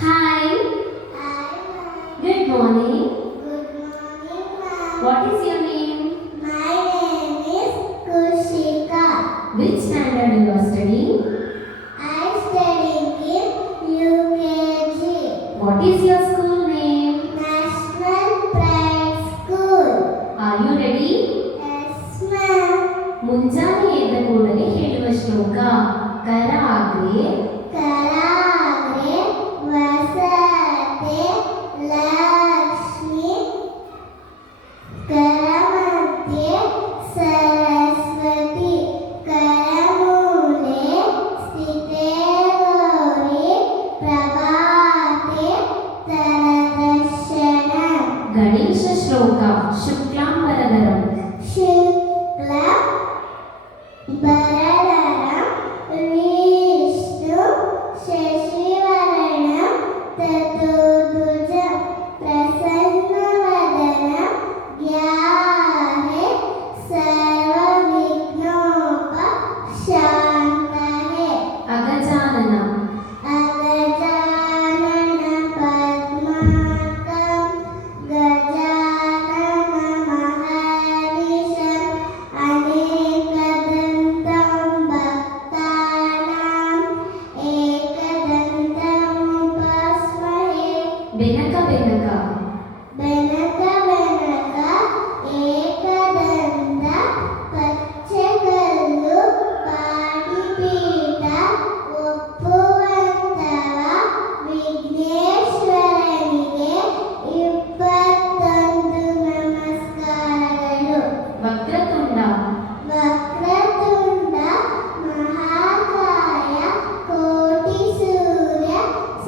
Hi. Hi, Good morning. good morning, ma'am. What is your name? My name is Kushika. Which standard you are studying? I study in UKG, What is your school name? National Pride School. Are you ready? Yes, ma'am. ಮುಂಜಾನೆ ಎದ್ದ ಕೂಡಲೇ ಹೇಳುವ ಶ್ಲೋಕ ಕರಾಗ್ರೆ Karagre Vasate Lakshmi Karamadhye Saraswati Karamule Sthite Gauri Prabhate Taradashanam Ganesha ಶ್ಲೋಕ ಶುಕ್ಲಾಂಬರಧರಂ Shukla Bharadaram Vishnu Shashivaranam Taturdujam Prasannavadanam Dhyahe Sarvavignopa Shantahe ಅಗಜಾನನ Agajanana Padmakam Gajanana Maharisham Anekadantam Bhaktanam Ekadantam Upasmahe Benaka Benaka Benaka Benaka Ekadanda Pachagallu Padipita ಒಪ್ಪುವಂತವ ವಿಘ್ನೇಶ್ವರನಿಗೆ 21 ನಮಸ್ಕಾರಗಳು. ವಕ್ರತುಂಡ ವಕ್ರತುಂಡ ಮಹಾಕಾಯ ಕೋಟಿ ಸೂರ್ಯ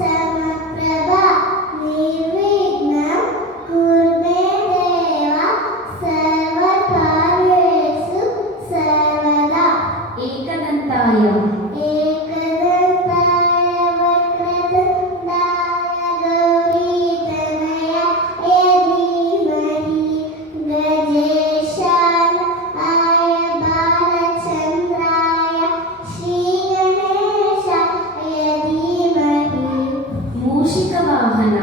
ಸಮಪ್ರಭ ನಿರ್ವಿಘ್ನಂ ಕುರು ಮೇ ದೇವ ಸರ್ವಕಾರ್ಯೇಷು ಸರ್ವದಾ. ಏಕದಂತಾಯ ಏಕದಂತಾಯ ವಕ್ರತುಂಡಾಯ ಗೌರೀತನಯ ಧೀಮಹಿ ಗಜೇಶಾಯ ಬಾಲಚಂದ್ರಾಯ ಶ್ರೀಗಣೇಶಾಯ ಧೀಮಹಿ. ಮೂಷಿಕ ವಾಹನ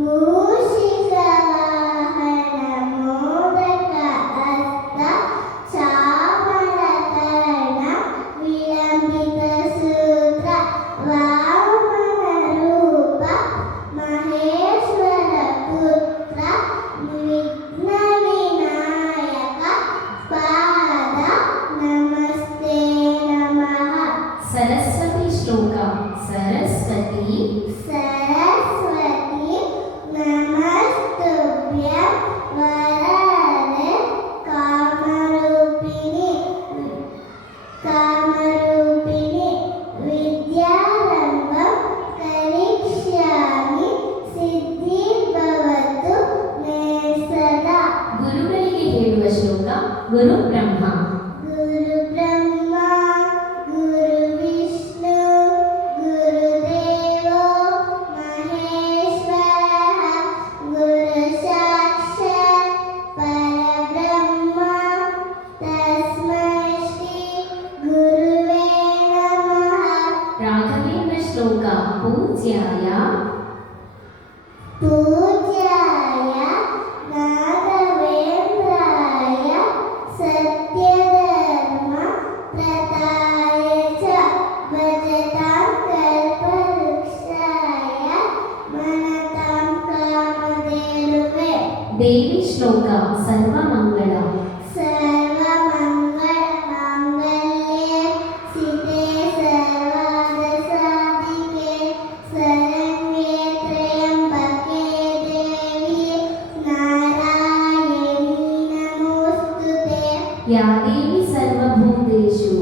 ಮೂಷಿಕವಾಹನ ಮೋದಕ ಹಸ್ತ ಚಾಮರಕರ್ಣ ವಿಳಂಬಿತ ಸೂತ್ರ ವಾಮನ ರೂಪ ಮಹೇಶ್ವರ ಪುತ್ರ ವಿಘ್ನ ವಿನಾಯಕ ಪಾದ ನಮಸ್ತೆ ನಮಃ. ಸರಸ್ವತಿ ಶ್ಲೋಕ ಸರಸ್ವತಿ सरस्वती नमस्तुभ्यं वरदे कामरूपिणि विद्यारम्भं करिष्यामि सिद्धिर्भवतु मे सदा. ಗುರುಗಳಿಗೆ ಹೇಳುವ ಶ್ಲೋಕ ಗುರು ಬ್ರಹ್ಮ गुरु ब्रह्मा गुरु विष्णु गुरुदेवो महेश्वरः गुरु साक्षात् परब्रह्म तस्मै श्री गुरुवे नमः. ರಾಘವೇಂದ್ರ ಶ್ಲೋಕ ಪೂಜ್ಯಾಯ पूज्याय नागवेन्द्राय सत्यधर्म प्रदाय च भजतां कल्पवृक्षाय मनतां कामधेनुवे. ದೇವಿ ಶ್ಲೋಕ ಸರ್ವಮಂಗಳ सर्वमङ्गलमाङ्गल्ये शिवे सर्वार्थसाधिके शरण्ये त्र्यम्बके देवी नारायणी नमोऽस्तुते. ಯಾ ದೇವಿ ಸರ್ವಭೂತೇಷು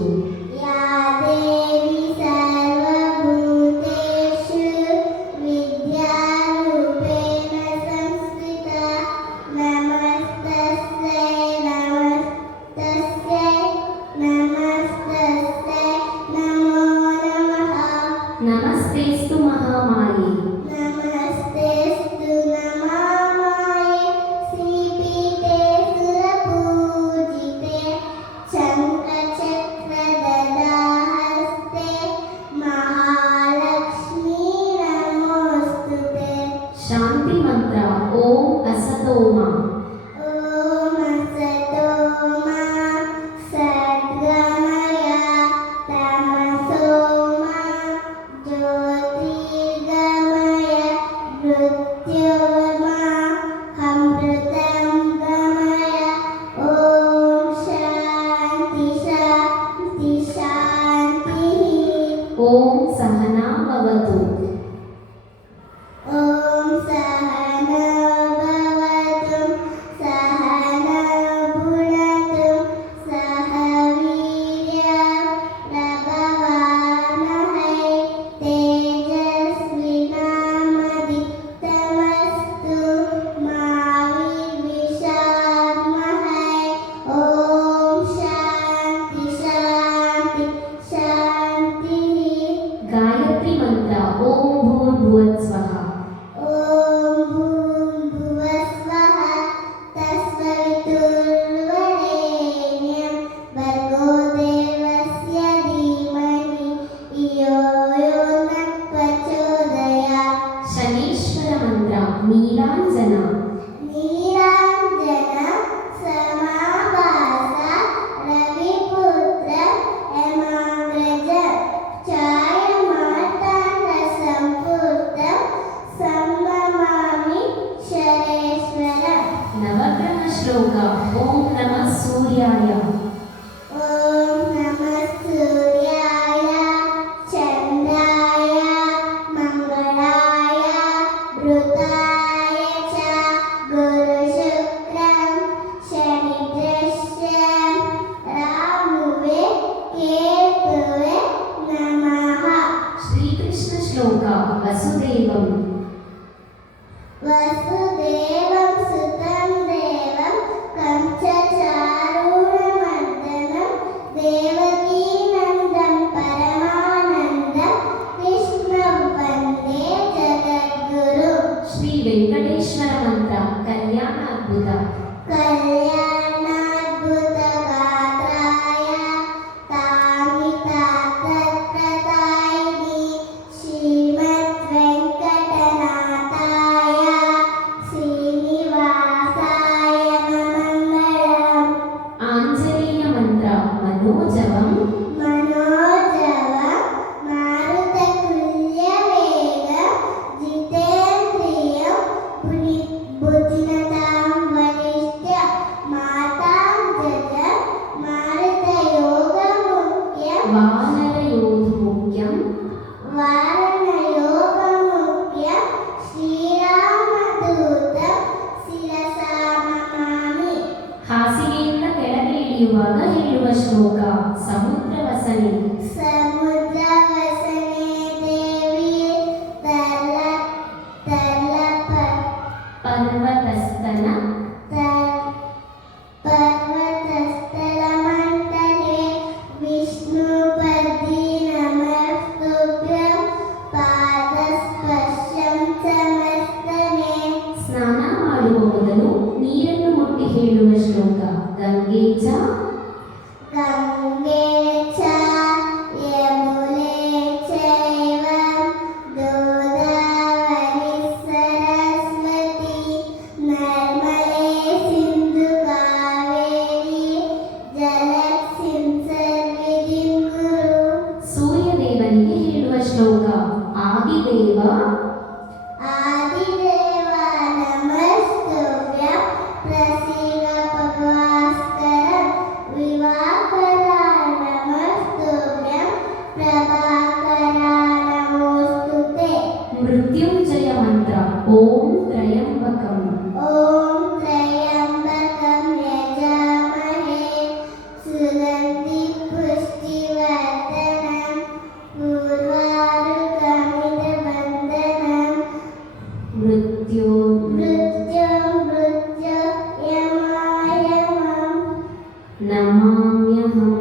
या देवी सर्वभूतेषु विद्यारूपेण संस्थिता नमस्तस्यै नमस्तस्यै नमस्तस्यै नमो नमः. ನಮಸ್ತೇಸ್ತು ಮಹಾಮಾಯಿ नमस्तेऽस्तु नमामाये श्रीपीठे सुरपूजिते शङ्खचक्रगदाहस्ते महालक्ष्मी नमोऽस्तु. ಶಾಂತಿ ಮಂತ್ರ ಓಂ ಅಸತೋ ಮಾ. ಓಂ ಅಸತೋ ಮಾ ಸದ್ಗಮಯ ತಮಸೋ ಮಾ ಜ್ಯೋತಿರ್ಗಮಯ ಮೃತ್ಯೋರ್ಮಾ ಅಮೃತಂ ಗಮಯ. ಓಂ ಶಾಂತಿ ಶಾಂತಿ ಶಾಂತಿ. ಓಂ ಸಹನಾ ಭವತು. ಓಂ ಸಹನಾ ಭವತು ಸಹನಾ ಭುನಕ್ತು ಸಹ ವೀರ್ಯಂ ಪ್ರಭವಾಮಹೈ ತೇಜಸ್ವಿನಾಮಧಿತಮಸ್ತು ಮಾ ವಿದ್ವಿಷಾವಹೈ. ಓಂ ಶಾಂತಿ ಶಾಂತಿ ಶಾಂತಿ. ಗಾಯತ್ರಿ ಮಂತ್ರ ಓಂ ಭೂರ್ಭುವಃ ಸ್ವಃ. ಓಂ ಭೂರ್ಭುವಸ್ವಃ ತತ್ಸವಿತುರ್ವರೆಣ್ಯಂ ಭರ್ಗೋ ದೇವಸ್ಯ ಧೀಮಹಿ ಧಿಯೋ ಯೋ ನಃ ಪ್ರಚೋದಯಾತ್. ಶನೀಶ್ವರ ಮಂತ್ರ ನೀಲಾಂಜನ. ನೀರಾಂಜನ ಸಮಾಭಾಸ ರವಿಪುತ್ರ ಯಮಾಗ್ರಜ ಛಾಯಮಾರ್ತಾಂಡ ಸಂಪೂರ್ತ ಸಂಭಮಾಮಿ ಶರೇಶ್ವರ. ನವಗ್ರಹ ಶ್ಲೋಕ ಓಂ ನಮಃ ಸೂರ್ಯಾಯ. ಓಂ ನಮಃ ಸೂರ್ಯಾಯ ಚಂದ್ರಾಯ ಮಂಗಳಾಯ ಋತಾಯ ಚ ಗುರುಶುಕ್ರಂ ಶನಿದೃಶ್ಯಂ ರಾಹುವೇ ಕೇತುವೇ ನಮಃ. ಶ್ರೀಕೃಷ್ಣ ಶ್ಲೋಕ ವಸುದೇವಂ. ವಸುದೇವಂ ಸುತಂ ದೇವಂ ಕಂಸಚಾರೂಢಮರ್ದನಂ ದೇವಕೀ ನಂದಂ ಪರಮಾನಂದಂ ಕೃಷ್ಣಂ ವಂದೇ ಜಗದ್ಗುರು. ಶ್ರೀ ವೆಂಕಟೇಶ್ವರ ಮಂತ್ರ ಕಲ್ಯಾಣ ಅದ್ಭುತ. ಕಲ್ಯಾಣಾದ್ಭುತ ಗಾತ್ರಾಯ ಕಾಮಿತಾರ್ಥಪ್ರದಾಯಿನಿ ಶ್ರೀಮದ್ ವೆಂಕಟನಾಥಾಯ ಶ್ರೀನಿವಾಸಾಯ ಮಂಗಳಂ. ಆಂಜನೇಯ ಮಂತ್ರ ಮನೋಜವಂ. ಮನೋಜವ ಮಾರುತತುಲ್ಯವೇಗ ಜಿತೇಂದ್ರಿಯಂ ಬುದ್ಧಿಮತಾಂ ವರಿಷ್ಠ ಮಾತಾಂ ಜಜ ಮಾರುತಯೋಗಮುಖ್ಯ ವಾನರಯೋಧಮುಖ್ಯಂ. ವಾರಣಯೋಗಮುಖ್ಯ ಶ್ರೀರಾಮದೂತ ಶಿರಸಾ ನಮಾಮಿ. ಹಾಸಿಗೆಯಿಂದ ಕೆಳಗೆ ಇಳಿಯುವಾಗ ಹೇಳುವ ಶ್ಲೋಕ ಸಮುದ್ರವಸನೆ. ಸಮುದ್ರವಸನೆ ದೇವಿ ಪರ್ವತಸ್ತನ. ಪರ್ವತಸ್ಥಲಮಂಡಲೆ ವಿಷ್ಣುಪದಿ ನಮಸ್ತುಭ್ಯಂ ಪಾದಸ್ಪರ್ಶಂ ಸಮಸ್ತಮೇ. ಸ್ನಾನ ಮಾಡುವ ಮೊದಲು ನೀರನ್ನು ಮುಟ್ಟಿ ಹೇಳುವ ಶ್ಲೋಕ ಗಂಗೆ ಚ. ಗಂಗೆ ಚ ಯಮುನೆ ಚೈವ ಗೋದಾವರಿ ಸರಸ್ವತಿ ನರ್ಮದೆ ಸಿಂಧು ಕಾವೇರಿ ಜಲಸ್ಮಿನ್ ಸನ್ನಿಧಿಂ ಕುರು. ಸೂರ್ಯದೇವನಿಗೆ ಹೇಳುವ ಶ್ಲೋಕ ಆದಿದೇವ. ಆದಿದೇವ ನಮಸ್ತುಭ್ಯಂ ಪ್ರಸೀದ ಭಾಸ್ಕರ ವಿವಾಕರ ನಮಸ್ತುಭ್ಯಂ ಪ್ರಭಾಕರ ನಮೋಸ್ತುತೆ. ಮೃತ್ಯುಂಜಯ ಮಂತ್ರ ಓಂ ತ್ರಯಂಬಕಂ. ಓಂ ತ್ರಯಂಬಕಂ ಯಜಾಮಹೇ ಸುಗಂಧಿ ಪುಷ್ಟಿವರ್ಧನಂ ಪೂರ್ವಾರುಕಮಿತಬಂಧನಂ ಮೃತ್ಯುಂಜಯಮಯಮಂ ನಮಾಮ್ಯಹಂ.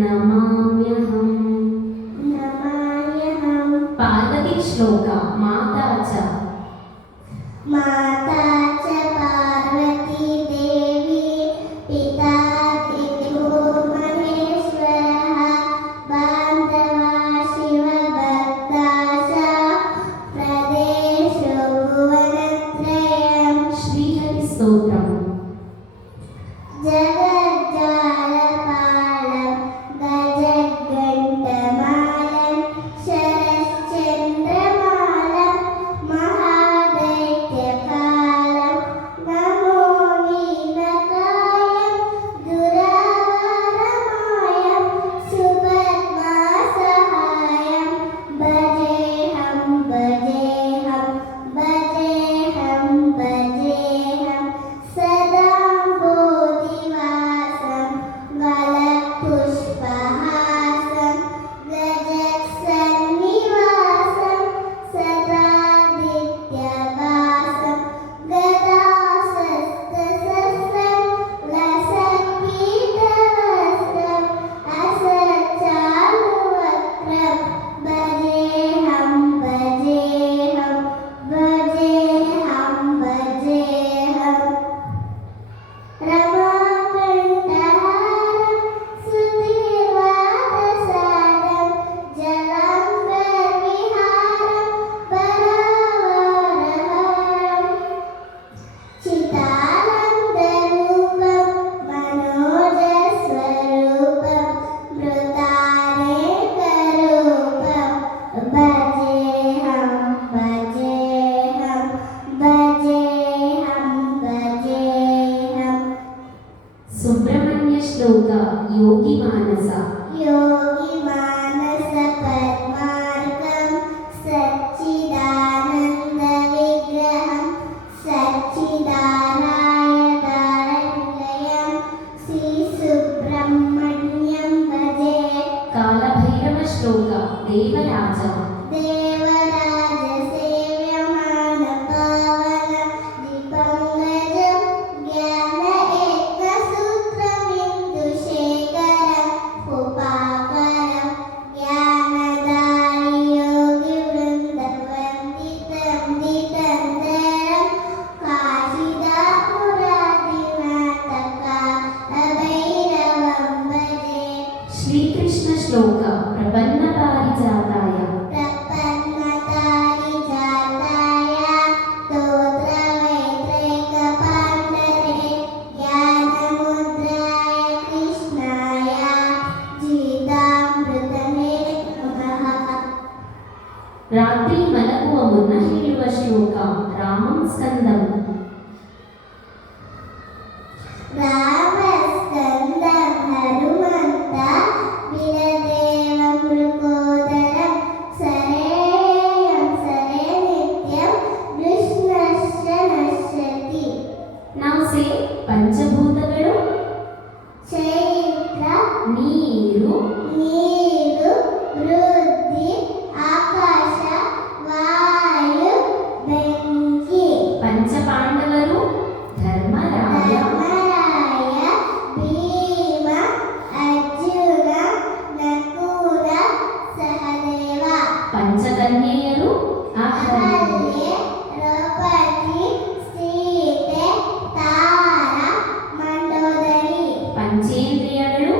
ನಮಾಮ್ಯಹಂ. ನಮಾಮ್ಯಹಂ. ಪಾರ್ವತಿ ಶ್ಲೋಕ ಮಾತಾ ಚ. ಮಾತಾ ಚ ಪಾರ್ವತಿ ದೇವಿ ಪಿತಾ ತ್ರಿಭುವ ಮಹೇಶ್ವರಃ ಬಾಂಧವಾ ಶಿವ ಭಕ್ತಾಃ ದೇವರಾಜ ದೇವರಾಜ ಸೇವ್ಯಮಾನ ಪಾವನ ದಿಪಂಗಜ ಜ್ಞಾನ ಏಕ ಸೂತ್ರಮಿಂದು ಶೇಖರ ಉಪಾಕರ ಜ್ಞಾನದಾಯಿ ಯೋಗಿ ವೃಂದ ವಂದಿತಂ ದಿತಂತರಂ ಕಾಶಿದಾಪುರಾದಿನಾಥಕ ಅಭೈರವಂ ಭಜೆ. ಶ್ರೀಕೃಷ್ಣ ಶ್ಲೋಕ ಪ್ರಪನ್ನ ಪಾರಿಜಾತಾಯ ಪ್ರಪನ್ನತಾರಿಜಾತಾಯ ಸ್ತೋತ್ರವೈತ್ರೈಕಪಾಂಡರೆ ಜ್ಞಾನಮುದ್ರಾಯ ಕೃಷ್ಣಾಯ ಗೀತಾಮೃತಮೇ ನಮಃ. ರಾತ್ರಿ ಮಲಗುವ ಮುನ್ನ ಹೇಳುವ ಶ್ಲೋಕ ರಾಮಂ ಸ್ಕಂದಂ ರಾಮಸ್ಕಂದಂ ಹನುಮಂತ ವಿರದೇವಂ ಮೃಗೋದರಂ ಸರೇಯಂ ಸರೇ ನಿತ್ಯಂ ಕೃಷ್ಣಶ್ಚ ನಶ್ಯತಿ. ನಾವು ಸೇ ಪಂಚಭೂತಗಳು ಚೈತ್ರ ನೀರು ನೀರು ವೃದ್ಧಿ ಆಕಾಶ ವಾಯು ಬೆಂಕಿ. ಪಂಚಪಾಂಡವರು ಧರ್ಮರಾಯ ಧರ್ಮರಾಯ ಭೀಮ ಅರ್ಜುನ ನಕುಲ ಸಹದೇವ. ಪಂಚಕನ್ಯೆಯರು ಅಹಲ್ಯೆ ದ್ರೌಪದಿ ಸೀತೆ ತಾರ ಮಂಡೋದರಿ. ಪಂಚೇಂದ್ರಿಯಗಳು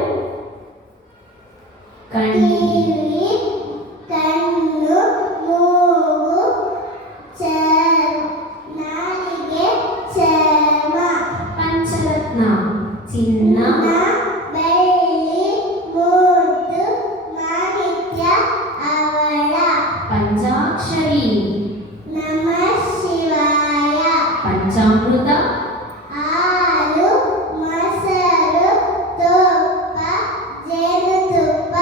ಕಣ್ಣು ಕಿವಿ ಕಣ್ಣು ಮೂಗು ನಾಲಿಗೆ ಚರ್ಮ. ಪಂಚರತ್ನ ಚಿನ್ನ ಬೆಳ್ಳಿ ಮುದ್ದು ಮಾಣಿಕ್ಯ ಅವಳ. ಪಂಚಾಕ್ಷರಿ ನಮಃ ಶಿವಾಯ. ಪಂಚಾಮೃತ ಹಾಲು ಮೊಸರು ತುಪ್ಪ ಜೇನುತುಪ್ಪ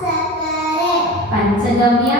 ಸಕ್ಕರೆ. ಪಂಚಗವ್ಯ